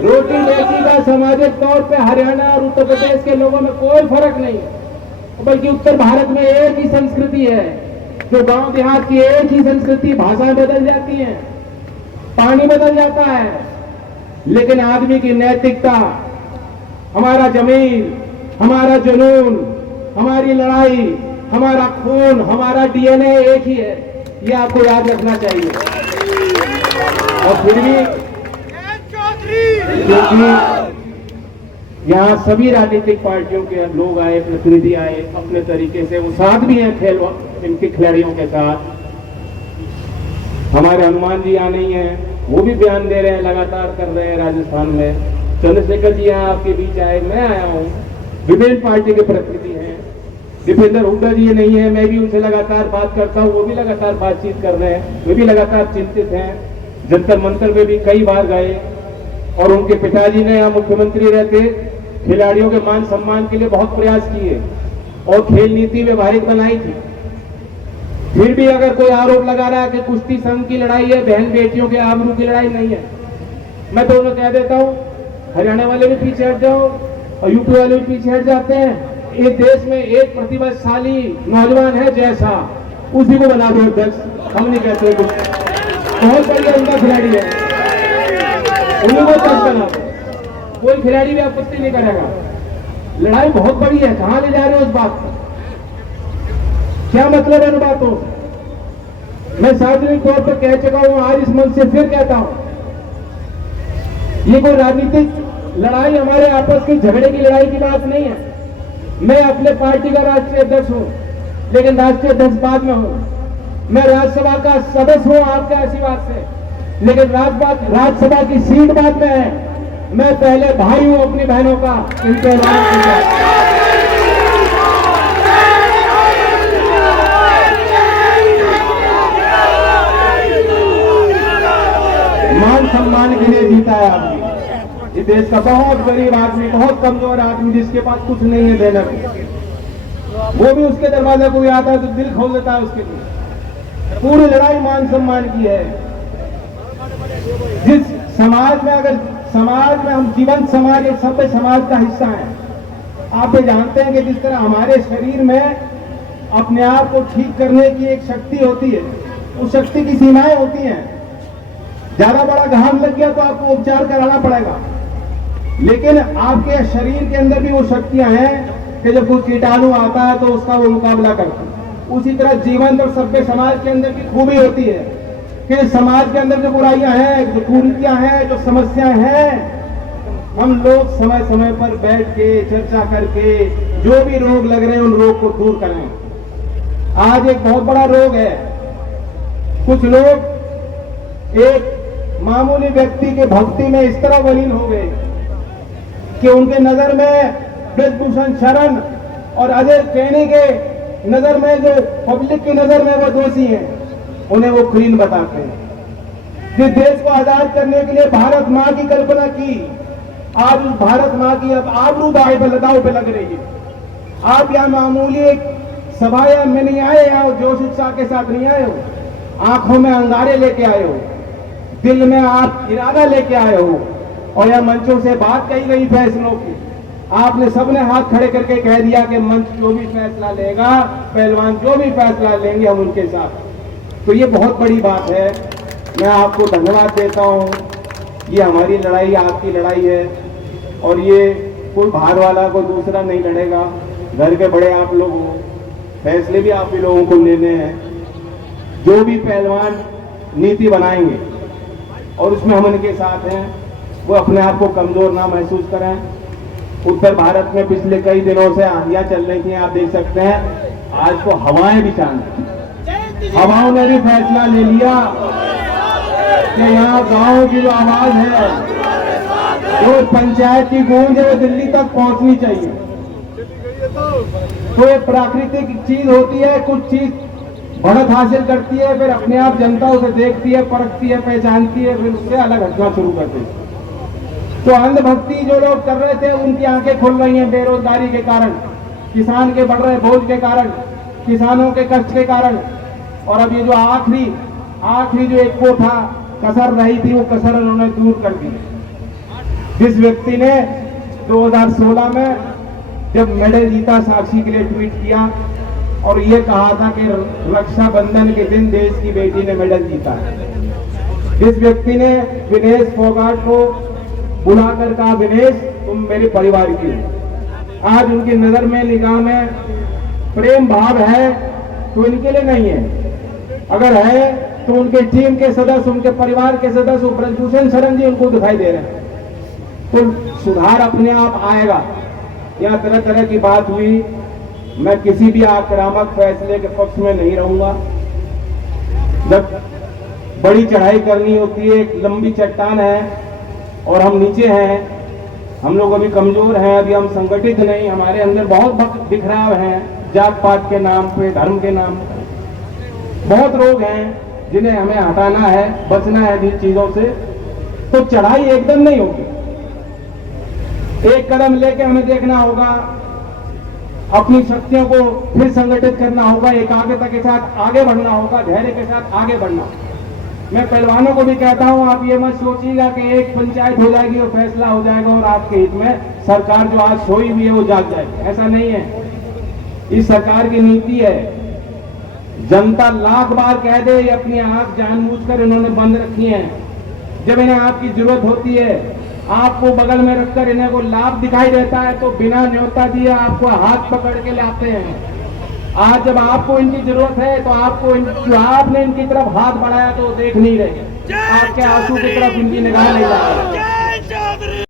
रोटी बेटी का सामाजिक तौर पे हरियाणा और उत्तर प्रदेश के लोगों में कोई फर्क नहीं है, बल्कि उत्तर भारत में एक ही संस्कृति है। जो गांव देहात की एक ही संस्कृति, भाषाएं बदल जाती हैं, पानी बदल जाता है, लेकिन आदमी की नैतिकता, हमारा जमीन, हमारा जुनून, हमारी लड़ाई, हमारा खून, हमारा डीएनए एक ही है। ये आपको याद रखना चाहिए। और फिर भी क्योंकि यहाँ सभी राजनीतिक पार्टियों के लोग आए, प्रतिनिधि आए, अपने तरीके से वो साथ भी हैं खेल इनके खिलाड़ियों के साथ। हमारे हनुमान जी यहाँ नहीं है, वो भी बयान दे रहे हैं, लगातार कर रहे हैं राजस्थान में। चंद्रशेखर जी यहाँ आपके बीच आए, मैं आया हूँ, विभिन्न पार्टी के प्रतिनिधि हैं। दीपेंद्र हुड्डा जी नहीं है, मैं भी उनसे लगातार बात करता हूँ, वो भी लगातार बातचीत कर रहे हैं, वे भी लगातार चिंतित हैं। जंतर मंतर में भी कई बार गए और उनके पिताजी ने यहाँ मुख्यमंत्री रहते खिलाड़ियों के मान सम्मान के लिए बहुत प्रयास किए और खेल नीति व्यवहारिक बनाई थी। फिर भी अगर कोई आरोप लगा रहा है कि कुश्ती संघ की लड़ाई है, बहन बेटियों के आबरू की लड़ाई नहीं है, मैं तो उन्हें कह देता हूँ, हरियाणा वाले भी पीछे हट जाओ और यूपी वाले भी पीछे हट जाते हैं। इस देश में एक प्रतिभाशाली नौजवान है जैसा, उसी को बना दो अध्यक्ष। हम नहीं कहते कुछ, बहुत बढ़िया उनका खिलाड़ी है, उन्हीं को अध्यक्ष बना दो, कोई खिलाड़ी भी आपत्ति नहीं करेगा। लड़ाई बहुत बड़ी है, कहां ले जा रहे हो उस बात को? क्या मतलब है उन बातों से? मैं सार्वजनिक तौर पर कह चुका हूं, आज इस मंच से फिर कहता हूं, ये कोई राजनीतिक लड़ाई, हमारे आपस के झगड़े की लड़ाई की बात नहीं है। मैं अपने पार्टी का राष्ट्रीय अध्यक्ष हूं, लेकिन राष्ट्रीय अध्यक्ष बाद में हूं। मैं राज्यसभा का सदस्य हूं आपके आशीर्वाद से, लेकिन राज्यसभा की सीट बाद में है। मैं पहले भाई हूं अपनी बहनों का, इनके मान सम्मान के लिए जीता है आदमी। इस देश का बहुत गरीब आदमी, बहुत कमजोर आदमी, जिसके पास कुछ नहीं है देने को, वो भी उसके दरवाजे को आता है तो दिल खोल देता है उसके लिए। पूरी लड़ाई मान सम्मान की है। जिस समाज में, अगर समाज में हम जीवंत समाज, एक सभ्य समाज का हिस्सा है। आप ये जानते हैं कि जिस तरह हमारे शरीर में अपने आप को ठीक करने की एक शक्ति होती है, उस शक्ति की सीमाएं होती हैं। ज्यादा बड़ा घाव लग गया तो आपको उपचार कराना पड़ेगा, लेकिन आपके शरीर के अंदर भी वो शक्तियां हैं कि जब कोई कीटाणु आता है तो उसका वो मुकाबला करता है। उसी तरह जीवंत और सभ्य समाज के अंदर भी खूबी होती है कि समाज के अंदर जो बुराइयां हैं, जो कुरीतियां हैं, जो समस्याएं हैं, हम लोग समय समय पर बैठ के चर्चा करके जो भी रोग लग रहे हैं उन रोग को दूर करें। आज एक बहुत बड़ा रोग है, कुछ लोग एक मामूली व्यक्ति के भक्ति में इस तरह वलीन हो गए कि उनके नजर में ब्रजभूषण शरण और अजय कैनी के नजर में, जो पब्लिक की नजर में वो दोषी हैं, उन्हें वो क्लीन बताते हैं। जिस देश को आजाद करने के लिए भारत मां की कल्पना की, आज उस भारत मां की अब आबरू दांव पे लग रही है। आप यहाँ मामूली एक सभा या में नहीं आए, यहाँ जोश उत्साह के साथ नहीं आए हो, आंखों में अंगारे लेके आए हो, दिल में आप इरादा लेके आए हो, और यह मंचों से बात कही गई फैसलों की, आपने सबने हाथ खड़े करके कह दिया कि मंच जो भी फैसला लेगा, पहलवान जो भी फैसला लेंगे हम उनके साथ। तो ये बहुत बड़ी बात है। मैं आपको धन्यवाद देता हूँ। ये हमारी लड़ाई आपकी लड़ाई है, और ये कोई बाहर वाला कोई दूसरा नहीं लड़ेगा। घर के बड़े आप लोग हो, फैसले भी आप ही लोगों को लेने हैं। जो भी पहलवान नीति बनाएंगे और उसमें हम उनके साथ हैं, वो अपने आप को कमजोर ना महसूस करें। उत्तर भारत में पिछले कई दिनों से आंधियां चल रही थी, आप देख सकते हैं। आज तो हवाएं भी शांत, हवाओं ने भी फैसला ले लिया कि यहाँ गांव की जो आवाज है, जो पंचायत की गूंज है, वो दिल्ली तक पहुंचनी चाहिए। तो एक प्राकृतिक चीज होती है, कुछ चीज बढ़त हासिल करती है, फिर अपने आप जनता उसे देखती है, परखती है, पहचानती है, फिर उससे अलग हटना शुरू करती है। तो अंधभक्ति जो लोग कर रहे थे, उनकी आंखें खुल रही हैं बेरोजगारी के कारण, किसान के बढ़ रहे बोझ के कारण, किसानों के कष्ट के कारण। और अब ये जो आखिरी जो एक को था कसर रही थी, वो कसर उन्होंने दूर कर दी। जिस व्यक्ति ने 2016 में जब मेडल जीता साक्षी के लिए ट्वीट किया और ये कहा था कि रक्षाबंधन के दिन देश की बेटी ने मेडल जीता है। जिस व्यक्ति ने विनेश फोगाट को बुलाकर कहा, विनेश तुम मेरे परिवार की हो, आज उनकी नजर में निगाह में प्रेम भाव है तो इनके लिए नहीं है, अगर है तो उनके टीम के सदस्य, उनके परिवार के सदस्य ब्रजभूषण शरण जी उनको दिखाई दे रहे हैं। तो सुधार अपने आप आएगा। यह तरह तरह की बात हुई, मैं किसी भी आक्रामक फैसले के पक्ष में नहीं रहूंगा। जब बड़ी चढ़ाई करनी होती है, एक लंबी चट्टान है और हम नीचे हैं, हम लोग अभी कमजोर हैं, अभी हम संगठित नहीं, हमारे अंदर बहुत बिखराव है, जात पात के नाम पे, धर्म के नाम पे बहुत रोग हैं जिन्हें हमें हटाना है, बचना है इन चीजों से। तो चढ़ाई एकदम नहीं होगी, एक कदम लेके हमें देखना होगा, अपनी शक्तियों को फिर संगठित करना होगा, एकाग्रता के साथ आगे बढ़ना होगा, धैर्य के साथ आगे बढ़ना। मैं पहलवानों को भी कहता हूं, आप ये मत सोचिएगा कि एक पंचायत हो जाएगी और फैसला हो जाएगा और आपके हित में सरकार जो आज सोई हुई है वो जाग जाएगी, ऐसा नहीं है। इस सरकार की नीति है, जनता लाख बार कह दे, ये अपनी आंख जानबूझकर इन्होंने बंद रखी है। जब इन्हें आपकी जरूरत होती है, आपको बगल में रखकर इन्हें को लाभ दिखाई देता है तो बिना न्योता दिए आपको हाथ पकड़ के लाते हैं। आज जब आपको इनकी जरूरत है तो आपने इनकी तरफ हाथ बढ़ाया तो देख नहीं रहे, आपके आंसू की तरफ इनकी निगाह नहीं जा रही।